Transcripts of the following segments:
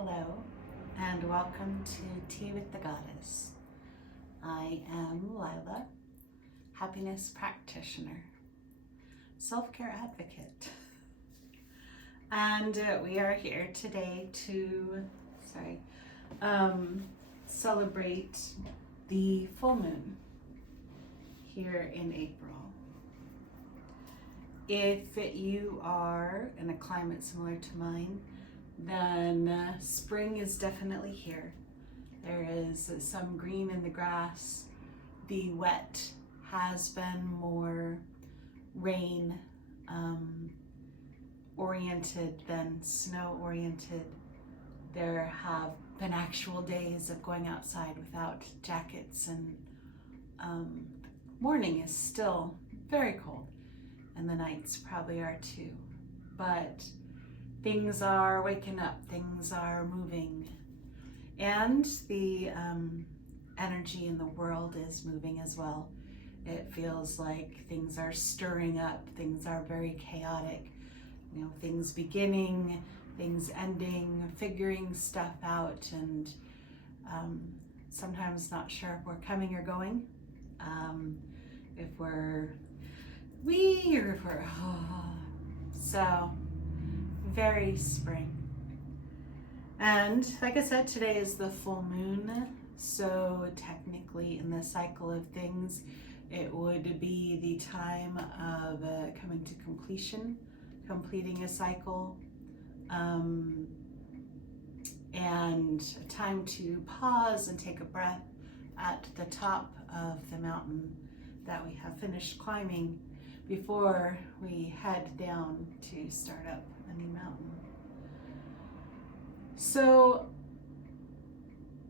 Hello, and welcome to Tea with the Goddess. I am Lila, happiness practitioner, self-care advocate, and we are here today to, celebrate the full moon here in April. If you are in a climate similar to mine, then spring is definitely here. There is some green in the grass. The wet has been more rain oriented than snow oriented. There have been actual days of going outside without jackets, and morning is still very cold, and the nights probably are too. But things are waking up, things are moving, and the energy in the world is moving as well. It feels like things are stirring up, things are very chaotic, things beginning, things ending, figuring stuff out, and sometimes not sure if we're coming or going, if we're or if we're so very spring. And like I said, today is the full moon, so technically in the cycle of things it would be the time of coming to completion, completing a cycle, and a time to pause and take a breath at the top of the mountain that we have finished climbing before we head down to start up a new mountain. So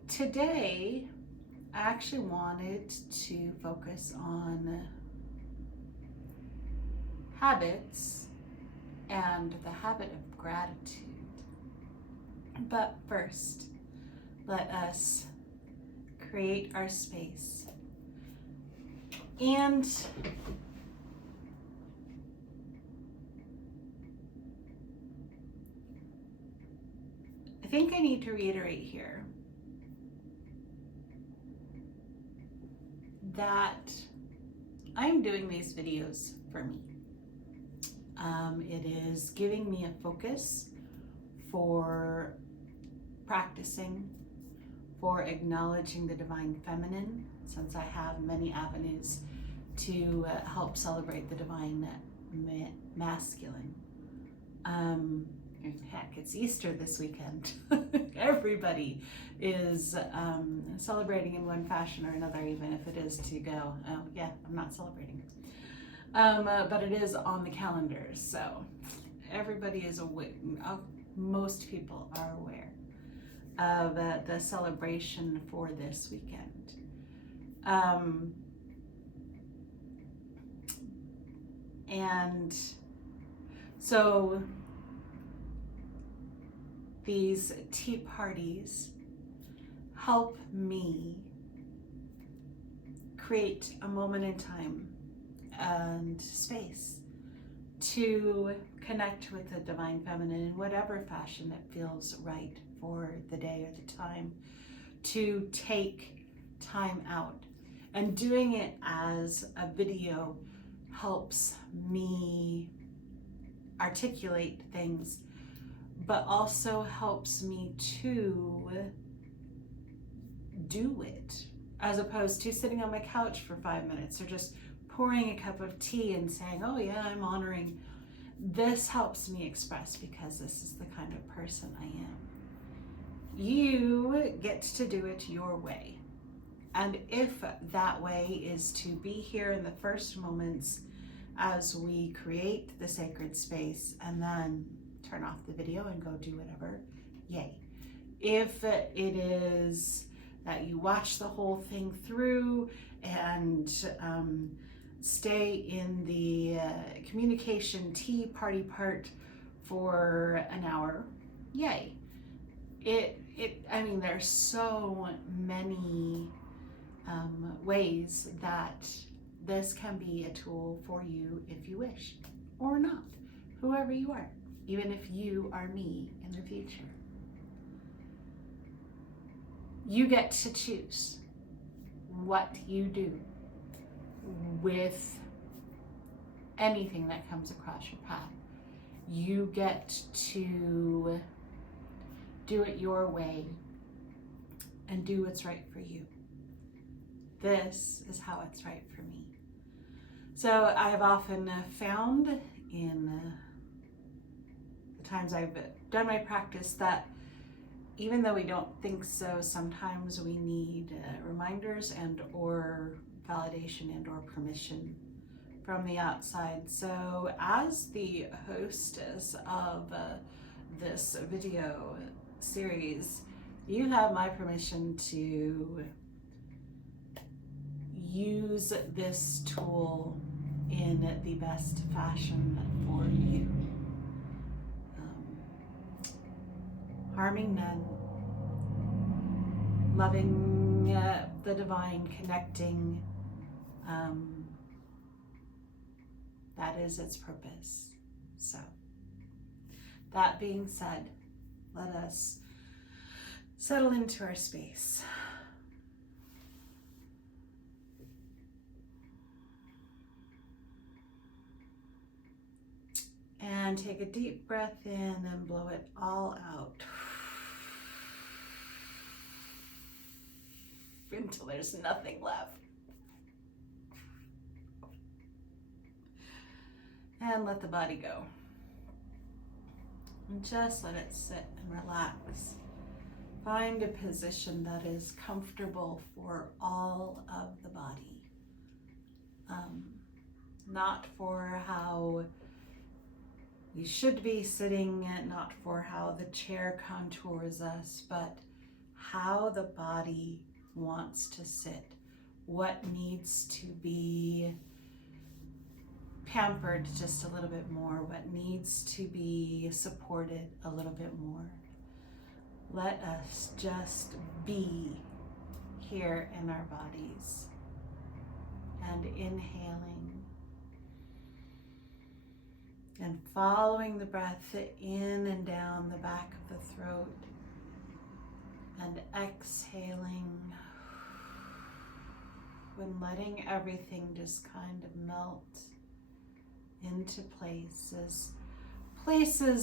today I actually wanted to focus on habits and the habit of gratitude. But first, let us create our space. And I think I need to reiterate here that I'm doing these videos for me. It is giving me a focus for practicing, for acknowledging the divine feminine, since I have many avenues to help celebrate the divine masculine. Heck, it's Easter this weekend. Everybody is celebrating in one fashion or another, even if it is to go, oh yeah, I'm not celebrating. But it is on the calendar, so everybody is aware, most people are aware of the celebration for this weekend. And so these tea parties help me create a moment in time and space to connect with the divine feminine in whatever fashion that feels right for the day or the time, to take time out. And doing it as a video helps me articulate things, but also helps me to do it, as opposed to sitting on my couch for 5 minutes or just pouring a cup of tea and saying, oh yeah, I'm honoring. This helps me express because this is the kind of person I am. You get to do it your way. And if that way is to be here in the first moments as we create the sacred space and then turn off the video and go do whatever, yay. If it is that you watch the whole thing through and stay in the communication tea party part for an hour, yay. I mean, there's so many ways that this can be a tool for you if you wish, or not, whoever you are, even if you are me in the future. You get to choose what you do with anything that comes across your path. You get to do it your way and do what's right for you. This is how it's right for me. So I have often found in the times I've done my practice that even though we don't think so, sometimes we need reminders and or validation and or permission from the outside. So as the hostess of this video series, you have my permission to use this tool in the best fashion for you. Harming none, loving the divine, connecting. That is its purpose. So, that being said, let us settle into our space. And take a deep breath in and blow it all out until there's nothing left. And let the body go. And just let it sit and relax. Find a position that is comfortable for all of the body. Not for how we should be sitting, not for how the chair contours us, but how the body wants to sit, what needs to be pampered just a little bit more, what needs to be supported a little bit more. Let us just be here in our bodies and inhaling and following the breath in and down the back of the throat and exhaling when letting everything just kind of melt into places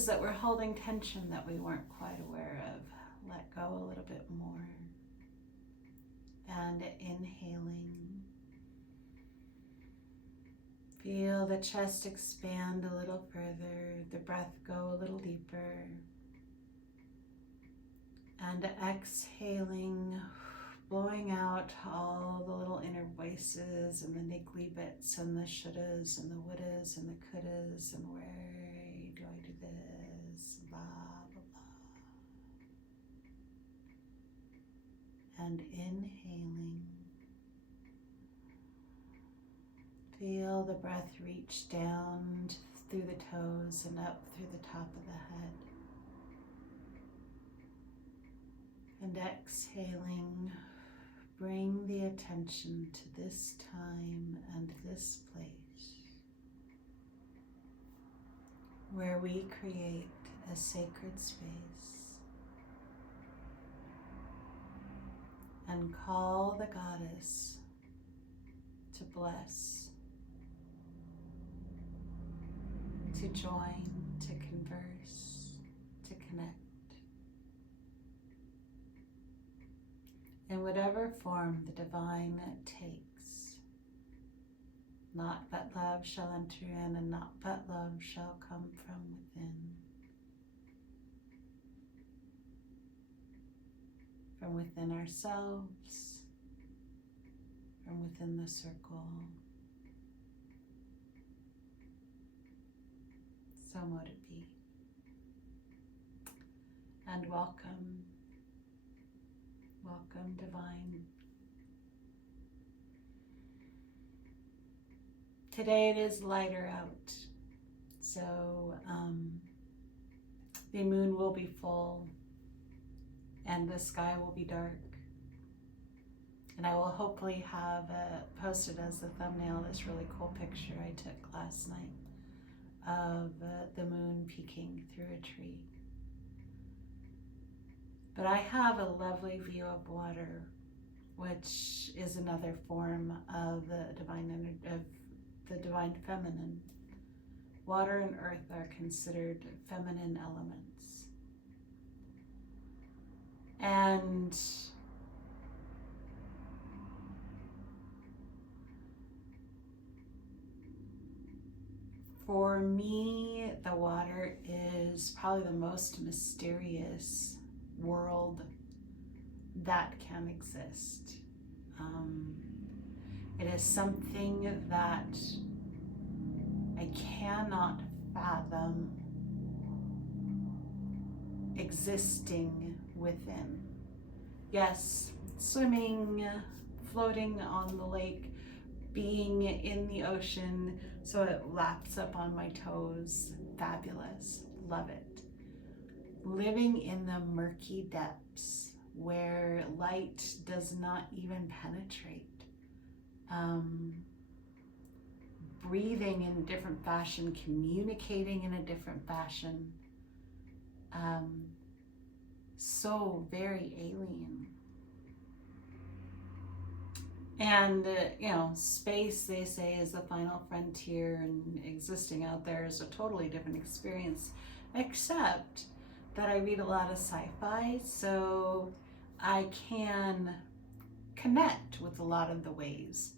that were holding tension that we weren't quite aware of. Let go a little bit more. And inhaling. Feel the chest expand a little further, the breath go a little deeper. And exhaling, blowing out all the little inner voices and the niggly bits and the shouldas and the wouldas and the couldas and where do I do this, blah, blah, blah. And inhaling. Feel the breath reach down through the toes and up through the top of the head. And exhaling, bring the attention to this time and this place where we create a sacred space and call the goddess to bless, to join, to converse, to connect. In whatever form the divine takes, not but love shall enter in, and not but love shall come from within. From within ourselves, from within the circle. So mote it be. And welcome. Welcome, divine. Today it is lighter out, so the moon will be full and the sky will be dark. And I will hopefully have posted as the thumbnail this really cool picture I took last night of the moon peeking through a tree. But I have a lovely view of water, which is another form of the divine feminine. Water and earth are considered feminine elements. And for me, the water is probably the most mysterious world that can exist. It is something that I cannot fathom existing within. Yes, swimming, floating on the lake, being in the ocean so it laps up on my toes, fabulous, love it. Living in the murky depths where light does not even penetrate. Breathing in a different fashion, communicating in a different fashion. So very alien. And, space, they say, is the final frontier, and existing out there is a totally different experience, except that I read a lot of sci-fi, so I can connect with a lot of the ways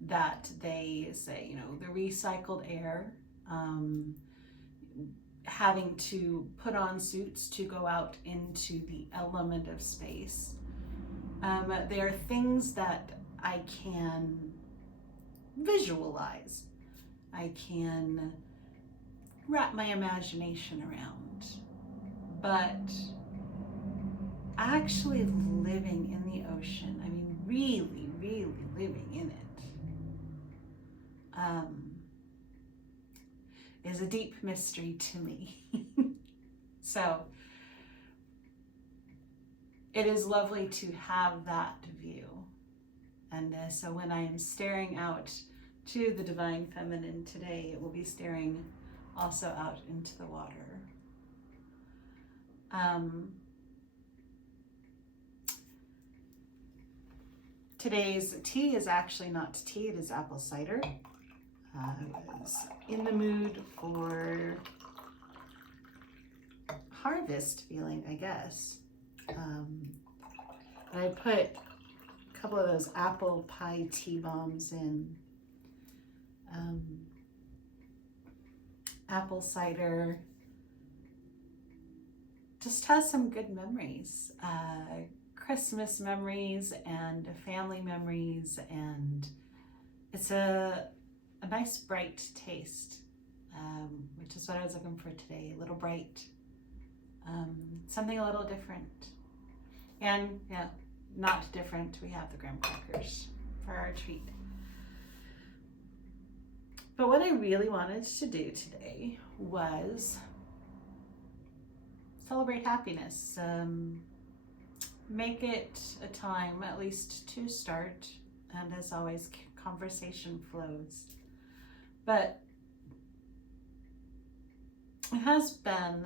that they say, the recycled air, having to put on suits to go out into the element of space. They are things that I can visualize. I can wrap my imagination around. But actually living in the ocean, I mean, really, really living in it, is a deep mystery to me. So it is lovely to have that view. And so when I am staring out to the divine feminine today, it will be staring also out into the water. Today's tea is actually not tea, it is apple cider. I was in the mood for harvest feeling, I guess. I put a couple of those apple pie tea bombs in. Apple cider just has some good memories. Christmas memories and family memories, and it's a nice bright taste, which is what I was looking for today. A little bright, something a little different. And yeah, not different, we have the graham crackers for our treat. But what I really wanted to do today was celebrate happiness. Make it a time at least to start, and as always, conversation flows. But it has been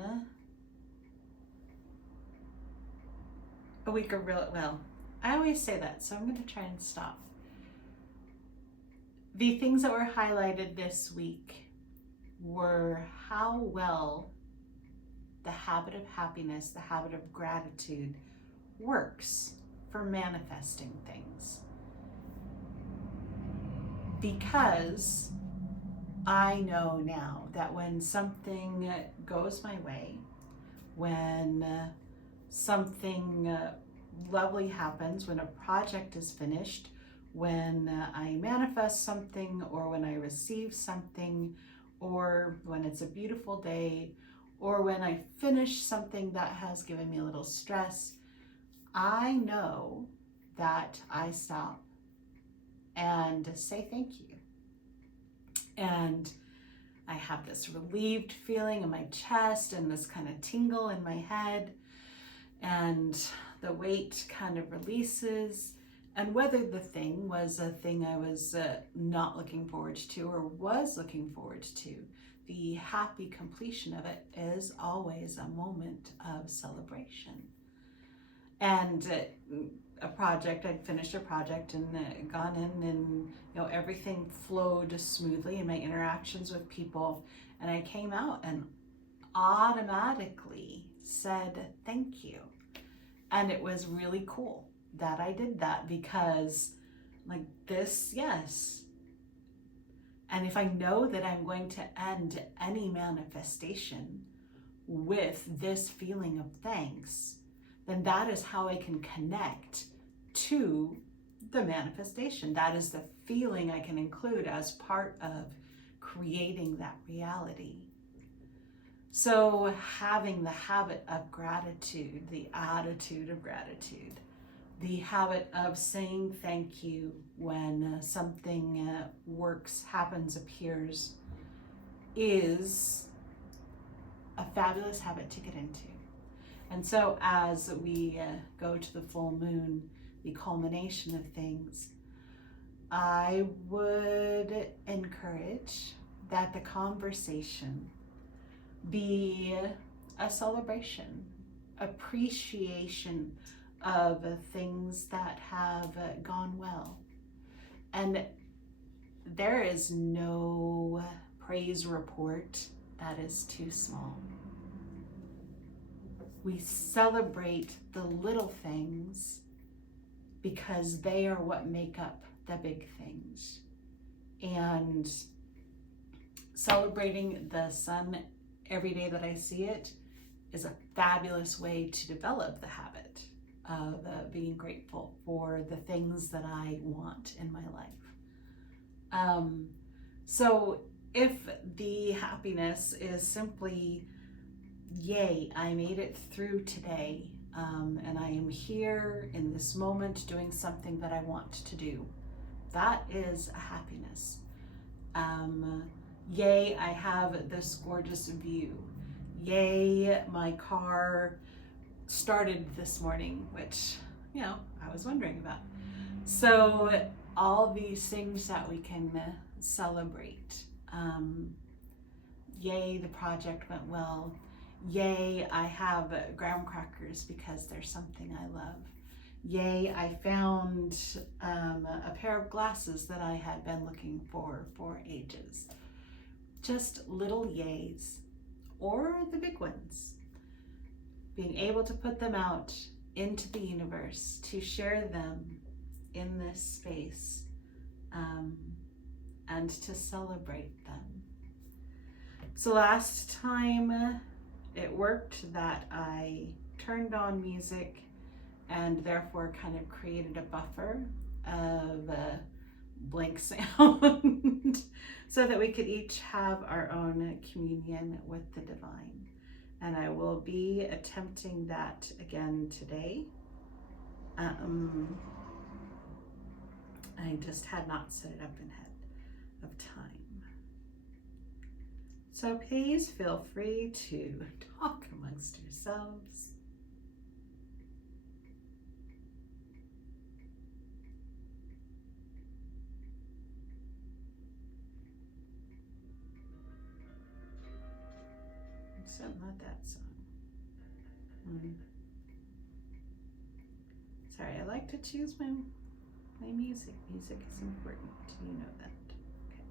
a week of I always say that, so I'm going to try and stop. The things that were highlighted this week were how well the habit of happiness, the habit of gratitude works for manifesting things. Because I know now that when something goes my way, when something lovely happens, when a project is finished, when I manifest something, or when I receive something, or when it's a beautiful day, or when I finish something that has given me a little stress, I know that I stop and say thank you. And I have this relieved feeling in my chest and this kind of tingle in my head, and the weight kind of releases. And whether the thing was a thing I was not looking forward to or was looking forward to, the happy completion of it is always a moment of celebration. And a project, I'd finished a project and gone in, and everything flowed smoothly in my interactions with people, and I came out and automatically said thank you. And it was really cool that I did that, because like this, yes. And if I know that I'm going to end any manifestation with this feeling of thanks, then that is how I can connect to the manifestation. That is the feeling I can include as part of creating that reality. So having the habit of gratitude, the attitude of gratitude, the habit of saying thank you when something works, happens, appears, is a fabulous habit to get into. And so as we go to the full moon, the culmination of things, I would encourage that the conversation be a celebration, appreciation of things that have gone well. And there is no praise report that is too small. We celebrate the little things because they are what make up the big things. And celebrating the sun every day that I see it is a fabulous way to develop the habit of being grateful for the things that I want in my life. So if the happiness is simply, yay, I made it through today, and I am here in this moment doing something that I want to do, that is a happiness. Yay, I have this gorgeous view. Yay, my car started this morning, which, I was wondering about. So all these things that we can celebrate. Yay, the project went well. Yay, I have graham crackers because there's something I love. Yay, I found a pair of glasses that I had been looking for ages. Just little yays, or the big ones. Being able to put them out into the universe, to share them in this space, and to celebrate them. So last time it worked that I turned on music and therefore kind of created a buffer of blank sound so that we could each have our own communion with the divine. And I will be attempting that again today. I just had not set it up ahead of time. So please feel free to talk amongst yourselves. So not that song. Sorry, I like to choose my music. Music is important. You know that. Okay.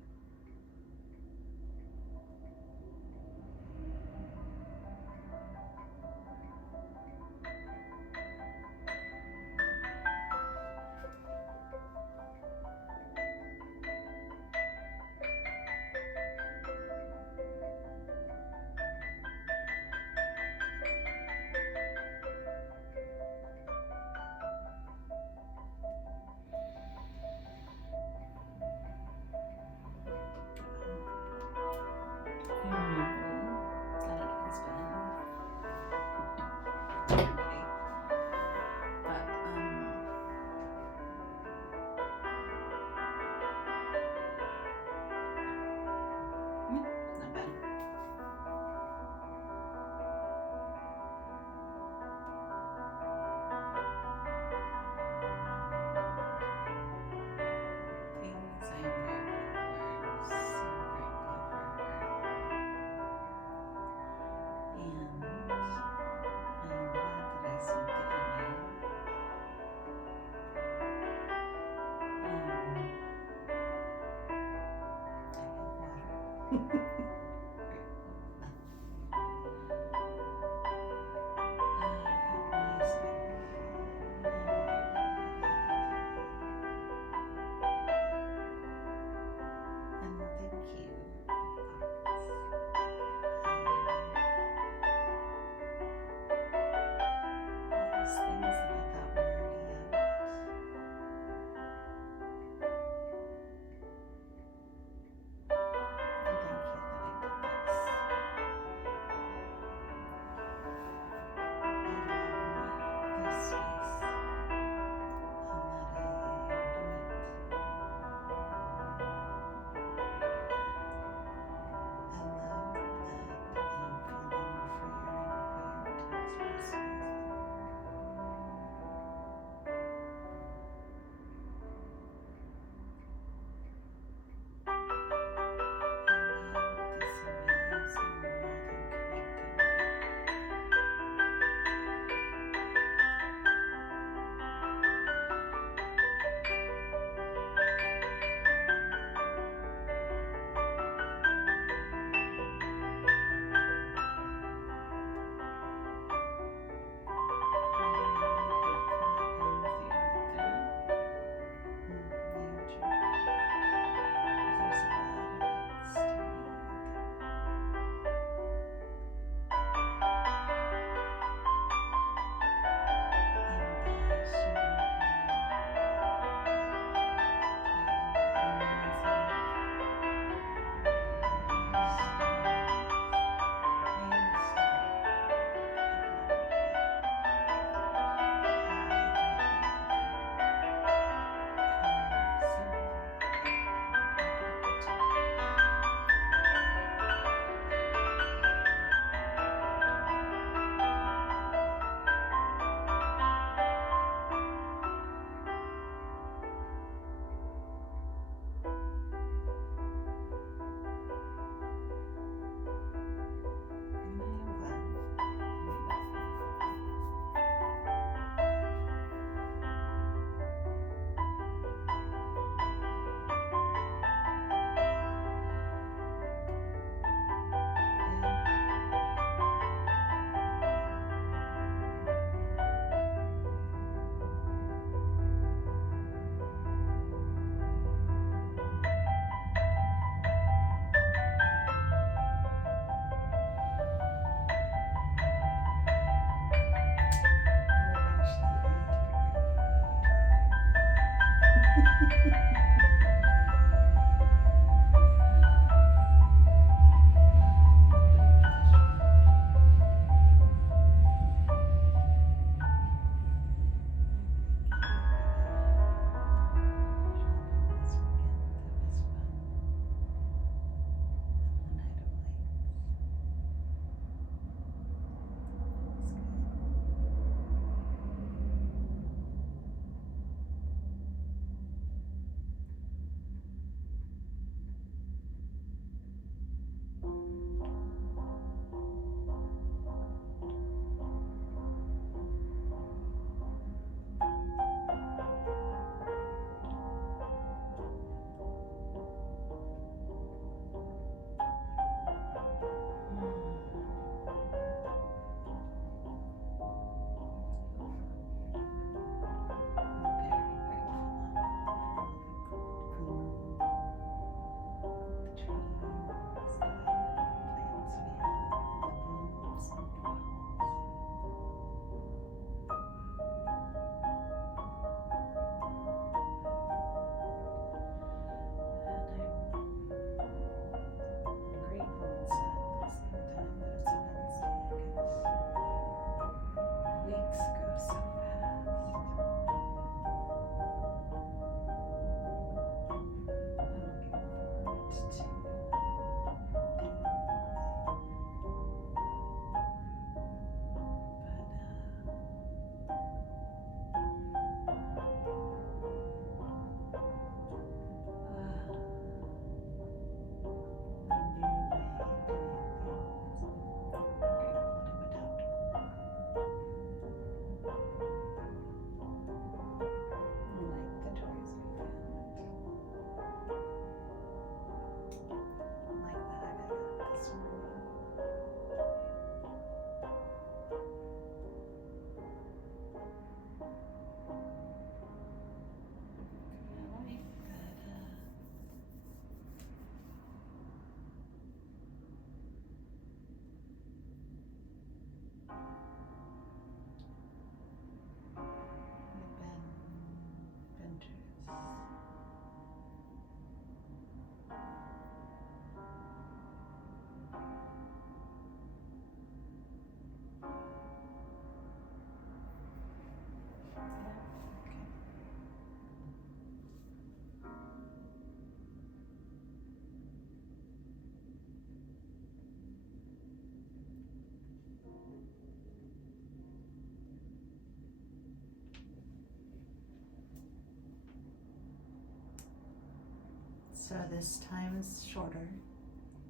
So this time is shorter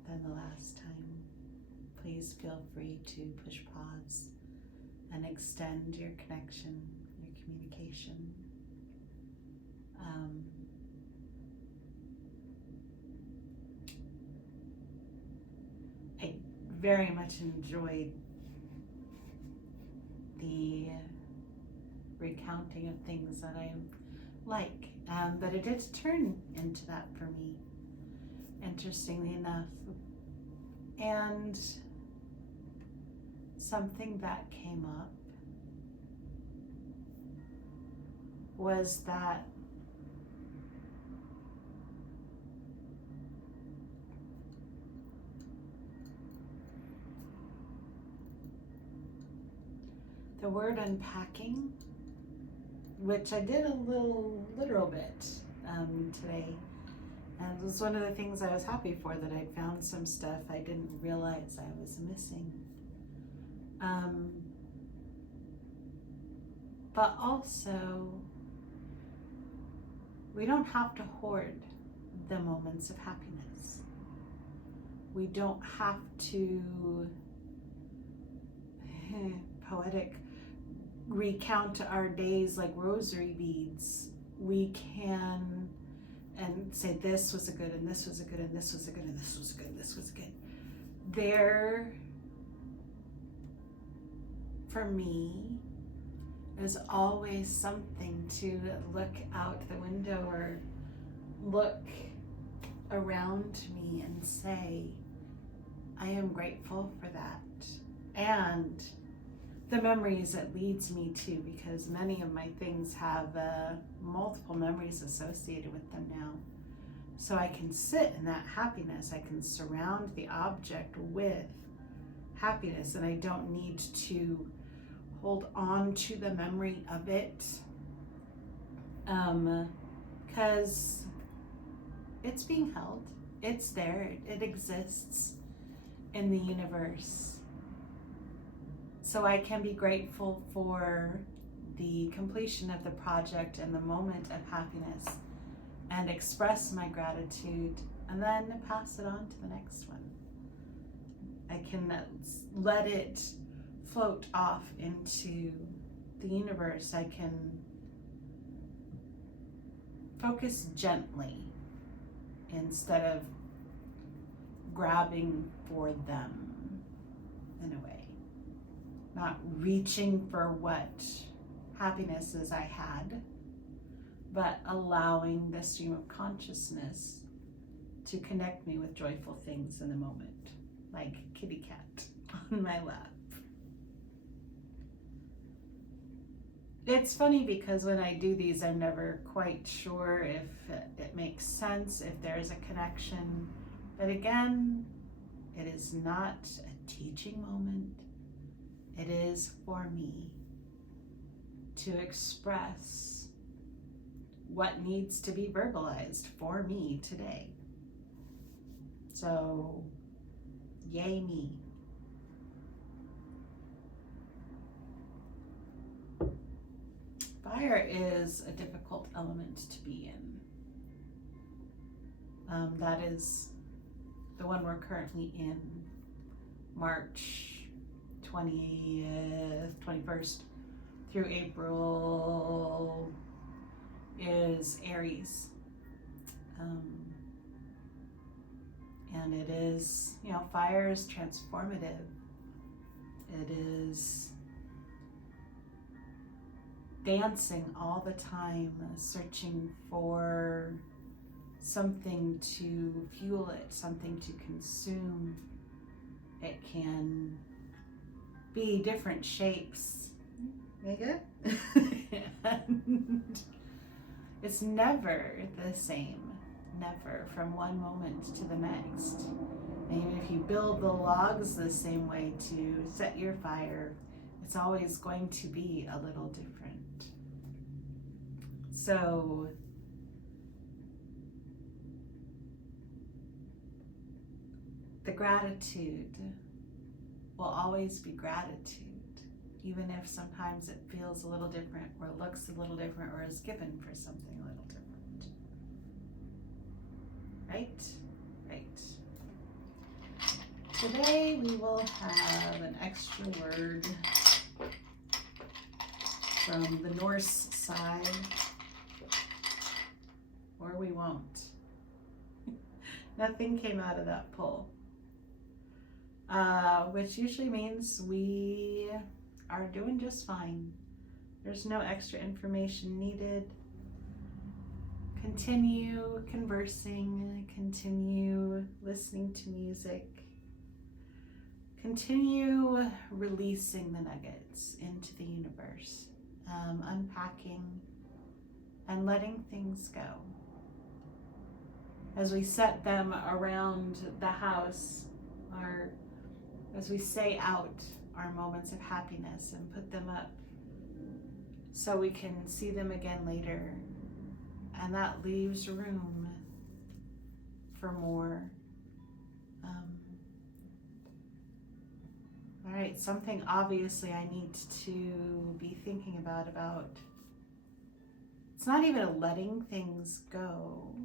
than the last time. Please feel free to push pause and extend your connection, your communication. I very much enjoyed the recounting of things that I like, but it did turn into that for me, interestingly enough. And something that came up was that the word unpacking, which I did a little bit today, and it was one of the things I was happy for, that I'd found some stuff I didn't realize I was missing. But also, we don't have to hoard the moments of happiness. We don't have to poetic recount our days like rosary beads. We can and say this was a good, and this was a good, and this was a good, and this was good, and this was good. There, for me, is always something to look out the window or look around me and say, I am grateful for that. And the memories it leads me to, because many of my things have multiple memories associated with them now. So I can sit in that happiness. I can surround the object with happiness, and I don't need to hold on to the memory of it, because it's being held. It's there. It exists in the universe. So I can be grateful for the completion of the project and the moment of happiness, and express my gratitude, and then pass it on to the next one. I can let it float off into the universe. I can focus gently instead of grabbing for them, in a way. Not reaching for what happinesses I had, but allowing the stream of consciousness to connect me with joyful things in the moment, like kitty cat on my lap. It's funny because when I do these, I'm never quite sure if it makes sense, if there's a connection. But again, it is not a teaching moment. It is for me to express what needs to be verbalized for me today. So, yay me. Fire is a difficult element to be in. That is the one we're currently in. March 20th, 21st through April is Aries. And it is, fire is transformative. It is dancing all the time, searching for something to fuel it, something to consume. It can be different shapes. Mega? And it's never the same. Never, from one moment to the next. And even if you build the logs the same way to set your fire, it's always going to be a little different. So, the gratitude will always be gratitude, even if sometimes it feels a little different, or looks a little different, or is given for something a little different. right? Right. Today we will have an extra word from the Norse side, or we won't. Nothing came out of that pull, which usually means we are doing just fine. There's no extra information needed. Continue conversing, continue listening to music, continue releasing the nuggets into the universe, unpacking and letting things go. As we set them around the house, or as we say out our moments of happiness and put them up so we can see them again later, and that leaves room for more. All right, something obviously I need to be thinking about, it's not even a letting things go.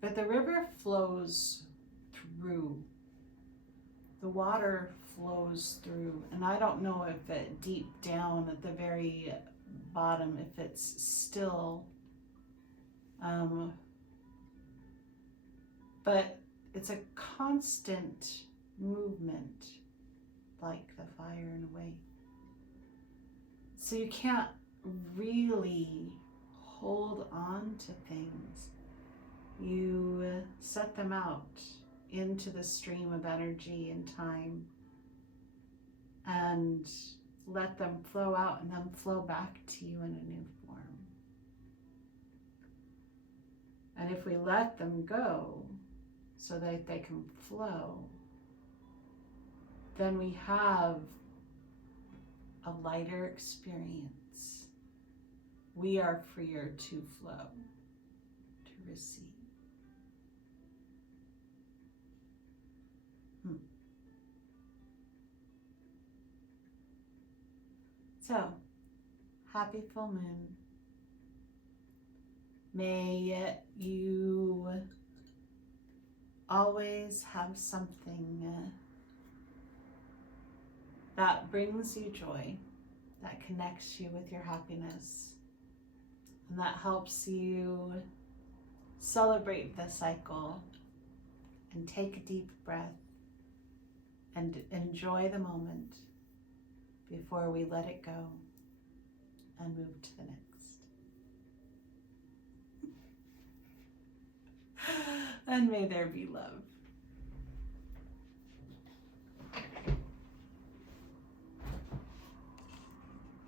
But the river flows through. The water flows through. And I don't know if it deep down at the very bottom, if it's still, but it's a constant movement, like the fire in a way. So you can't really hold on to things. You set them out into the stream of energy and time and let them flow out and then flow back to you in a new form. And if we let them go so that they can flow, then we have a lighter experience. We are freer to flow, to receive. So, happy full moon. May you always have something that brings you joy, that connects you with your happiness, and that helps you celebrate the cycle and take a deep breath and enjoy the moment before we let it go and move to the next. And may there be love.